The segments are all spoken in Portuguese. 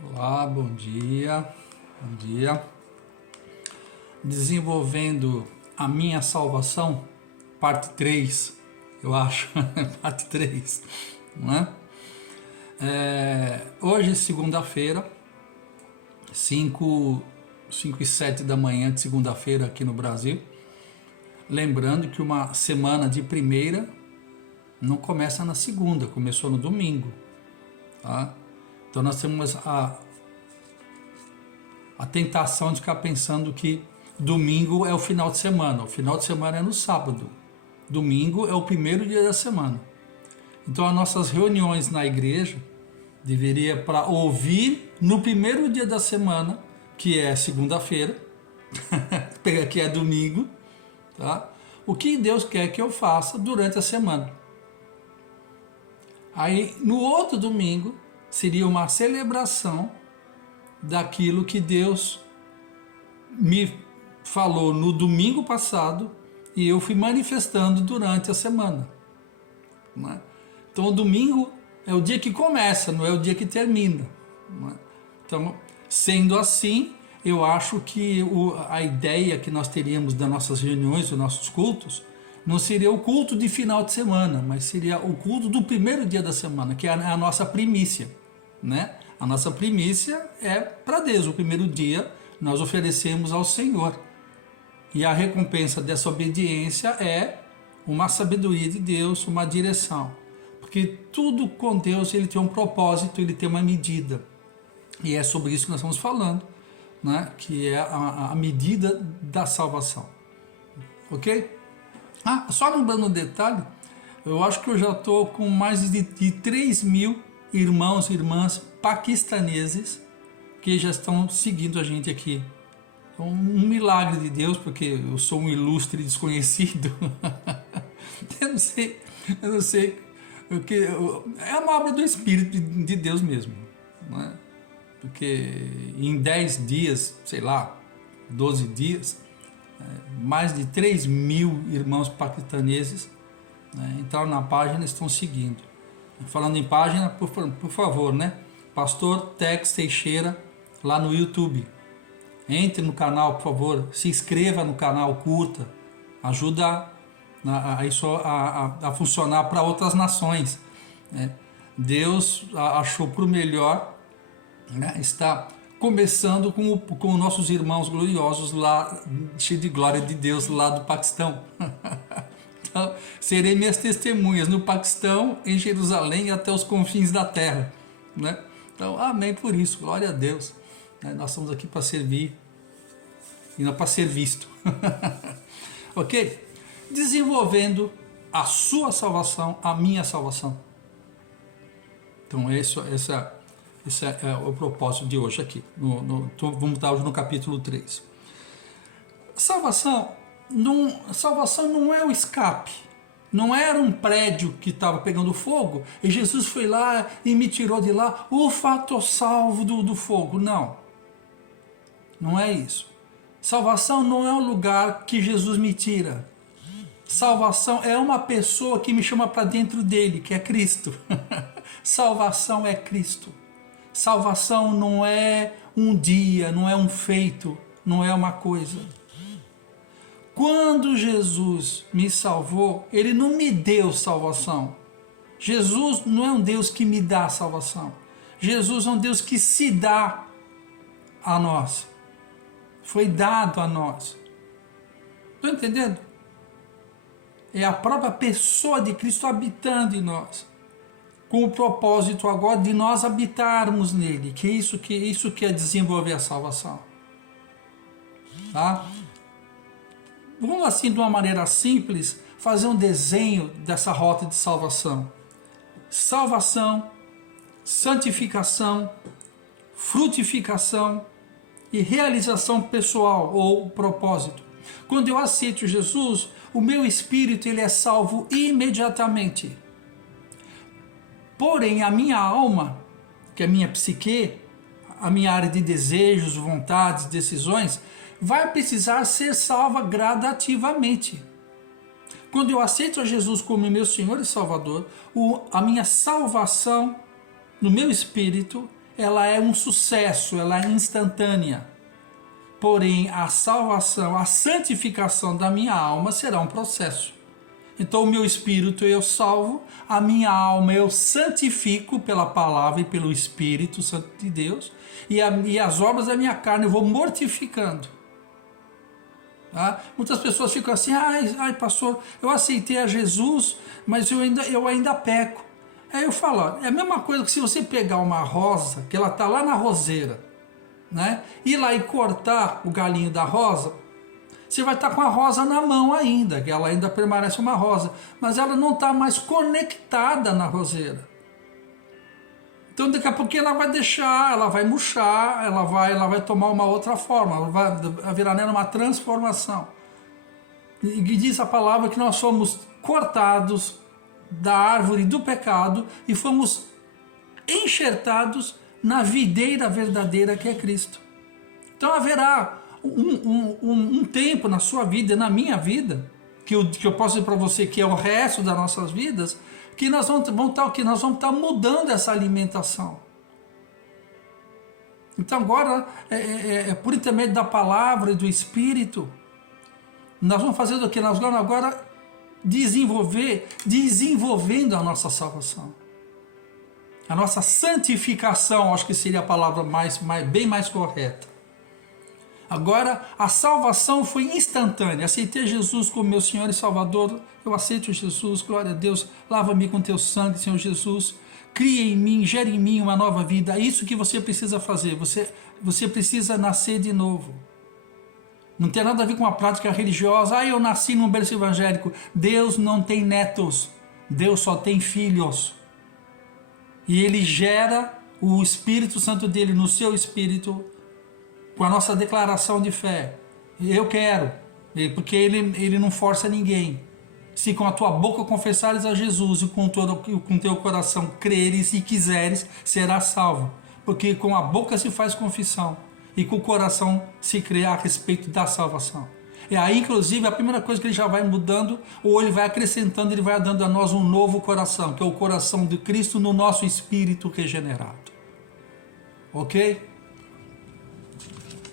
Olá, bom dia, bom dia. Desenvolvendo a minha salvação, parte 3, eu acho, parte 3, não é? Hoje, segunda-feira, 5 e 7 da manhã de segunda-feira aqui no Brasil. Lembrando que uma semana de primeira não começa na segunda, começou no domingo, tá? Então nós temos a tentação de ficar pensando que domingo é o final de semana. O final de semana é no sábado. Domingo é o primeiro dia da semana. Então as nossas reuniões na igreja deveria para ouvir no primeiro dia da semana, que é segunda-feira, que é domingo, tá? O que Deus quer que eu faça durante a semana. Aí no outro domingo seria uma celebração daquilo que Deus me falou no domingo passado e eu fui manifestando durante a semana, né? Então o domingo é o dia que começa, não é o dia que termina, né? Então, sendo assim, eu acho que a ideia que nós teríamos das nossas reuniões, dos nossos cultos, não seria o culto de final de semana, mas seria o culto do primeiro dia da semana, que é a nossa primícia, né? A nossa primícia é para Deus. O primeiro dia nós oferecemos ao Senhor. E a recompensa dessa obediência é uma sabedoria de Deus, uma direção. Porque tudo com Deus ele tem um propósito, ele tem uma medida. E é sobre isso que nós estamos falando, né? Que é a medida da salvação. Ok? Só lembrando um detalhe, eu acho que eu já estou com mais de 3 mil irmãos e irmãs paquistaneses que já estão seguindo a gente aqui. Um milagre de Deus, porque eu sou um ilustre desconhecido. eu não sei, porque é uma obra do Espírito de Deus mesmo, né? Porque em 10 dias, sei lá, 12 dias, mais de 3 mil irmãos paquistaneses, né, entraram na página e estão seguindo. Falando em página, por favor, né? Pastor Tex Teixeira, lá no YouTube. Entre no canal, por favor, se inscreva no canal, curta. Ajuda isso a funcionar para outras nações, né? Deus achou por melhor, né, está começando com os nossos irmãos gloriosos lá, cheios de glória de Deus, lá do Paquistão. Então, serei minhas testemunhas no Paquistão, em Jerusalém e até os confins da terra, né? Então, amém por isso, glória a Deus, né? Nós estamos aqui para servir e não para ser visto. Ok? Desenvolvendo a sua salvação, a minha salvação. Então, esse é o propósito de hoje aqui. Vamos estar hoje no capítulo 3. Salvação não é o escape. Não era um prédio que estava pegando fogo e Jesus foi lá e me tirou de lá. Ufa, estou salvo do fogo. Não é isso. Salvação não é um lugar que Jesus me tira. Salvação é uma pessoa que me chama para dentro dele, que é Cristo. Salvação é Cristo. Salvação não é um dia, não é um feito, não é uma coisa. Quando Jesus me salvou, ele não me deu salvação. Jesus não é um Deus que me dá salvação. Jesus é um Deus que se dá a nós. Foi dado a nós. Estão entendendo? É a própria pessoa de Cristo habitando em nós, com o propósito agora de nós habitarmos nele, que isso que é desenvolver a salvação. Tá? Vamos assim, de uma maneira simples, fazer um desenho dessa rota de salvação. Salvação, santificação, frutificação e realização pessoal ou propósito. Quando eu aceito Jesus, o meu espírito ele é salvo imediatamente. Porém, a minha alma, que é a minha psique, a minha área de desejos, vontades, decisões, vai precisar ser salva gradativamente. Quando eu aceito a Jesus como meu Senhor e Salvador, a minha salvação no meu espírito, ela é um sucesso, ela é instantânea. Porém, a salvação, a santificação da minha alma será um processo. Então, o meu espírito eu salvo, a minha alma eu santifico pela palavra e pelo Espírito Santo de Deus, e as obras da minha carne eu vou mortificando. Tá? Muitas pessoas ficam assim, ai pastor, eu aceitei a Jesus, mas eu ainda peco. Aí eu falo, ó, é a mesma coisa que se você pegar uma rosa, que ela está lá na roseira, né? Ir lá e cortar o galinho da rosa, você vai estar com a rosa na mão ainda, que ela ainda permanece uma rosa, mas ela não está mais conectada na roseira. Então daqui a pouquinho ela vai deixar, ela vai murchar, ela vai tomar uma outra forma, ela vai virar nela uma transformação. E diz a palavra que nós somos cortados da árvore do pecado e fomos enxertados na videira verdadeira que é Cristo. Então haverá um tempo na sua vida, na minha vida, que eu posso dizer para você que é o resto das nossas vidas, que nós vamos estar mudando essa alimentação. Então agora, por intermédio da palavra e do Espírito, nós vamos fazer o que? Nós vamos agora desenvolvendo a nossa salvação. A nossa santificação, acho que seria a palavra bem mais correta. Agora, a salvação foi instantânea. Aceitei Jesus como meu Senhor e Salvador. Eu aceito Jesus, glória a Deus. Lava-me com teu sangue, Senhor Jesus. Cria em mim, gera em mim uma nova vida. É isso que você precisa fazer. Você precisa nascer de novo. Não tem nada a ver com uma prática religiosa. Eu nasci num berço evangélico. Deus não tem netos. Deus só tem filhos. E Ele gera o Espírito Santo dele no seu espírito, com a nossa declaração de fé. Eu quero, porque ele não força ninguém. Se com a tua boca confessares a Jesus e com teu coração creres e quiseres, serás salvo. Porque com a boca se faz confissão e com o coração se crê a respeito da salvação. E aí, inclusive, a primeira coisa que ele já vai mudando, ou ele vai acrescentando, ele vai dando a nós um novo coração, que é o coração de Cristo no nosso espírito regenerado. Ok?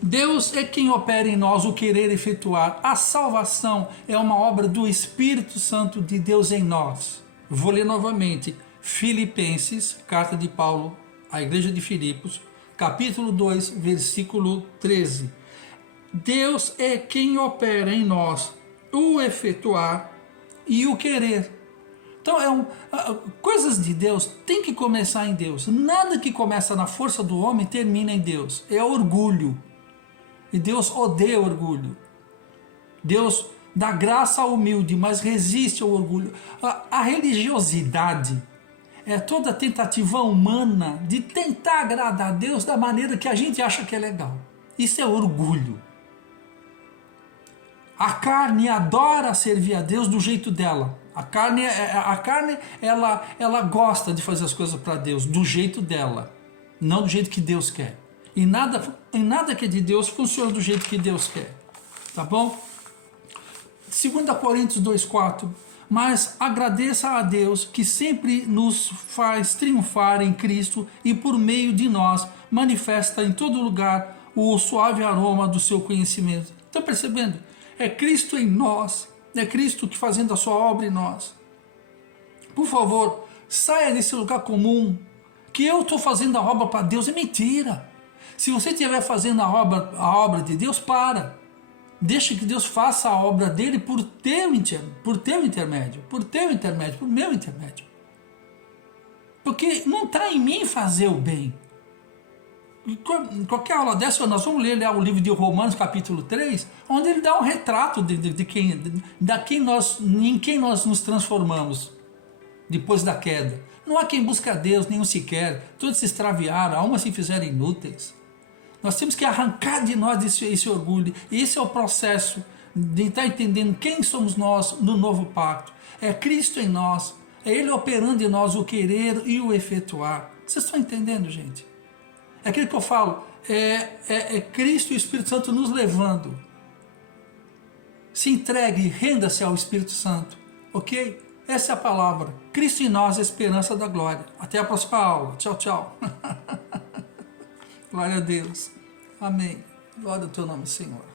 Deus é quem opera em nós o querer efetuar. A salvação é uma obra do Espírito Santo de Deus em nós. Vou ler novamente. Filipenses, carta de Paulo à igreja de Filipos, capítulo 2, versículo 13. Deus é quem opera em nós o efetuar e o querer. Então, coisas de Deus tem que começar em Deus. Nada que começa na força do homem termina em Deus. É orgulho. E Deus odeia orgulho. Deus dá graça ao humilde, mas resiste ao orgulho. A religiosidade é toda tentativa humana de tentar agradar a Deus da maneira que a gente acha que é legal. Isso é orgulho. A carne adora servir a Deus do jeito dela. A carne ela gosta de fazer as coisas para Deus do jeito dela, não do jeito que Deus quer. E nada que é de Deus funciona do jeito que Deus quer. Tá bom? 2 Coríntios 2,4. Mas agradeça a Deus que sempre nos faz triunfar em Cristo e por meio de nós manifesta em todo lugar o suave aroma do seu conhecimento. Estão percebendo? É Cristo em nós. É Cristo que fazendo a sua obra em nós. Por favor, saia desse lugar comum. Que eu estou fazendo a obra para Deus é mentira. Se você estiver fazendo a obra de Deus, para. Deixa que Deus faça a obra dele por teu intermédio, por meu intermédio. Porque não está em mim fazer o bem. Em qualquer aula dessa, nós vamos ler o livro de Romanos, capítulo 3, onde ele dá um retrato em quem nós nos transformamos depois da queda. Não há quem busque a Deus, nenhum sequer. Todos se extraviaram, almas se fizeram inúteis. Nós temos que arrancar de nós esse orgulho. Esse é o processo de estar entendendo quem somos nós no novo pacto. É Cristo em nós. É Ele operando em nós o querer e o efetuar. Vocês estão entendendo, gente? É aquilo que eu falo. É Cristo e o Espírito Santo nos levando. Se entregue, renda-se ao Espírito Santo. Ok? Essa é a palavra. Cristo em nós, a esperança da glória. Até a próxima aula. Tchau, tchau. Glória a Deus. Amém. Glória ao teu nome, Senhor.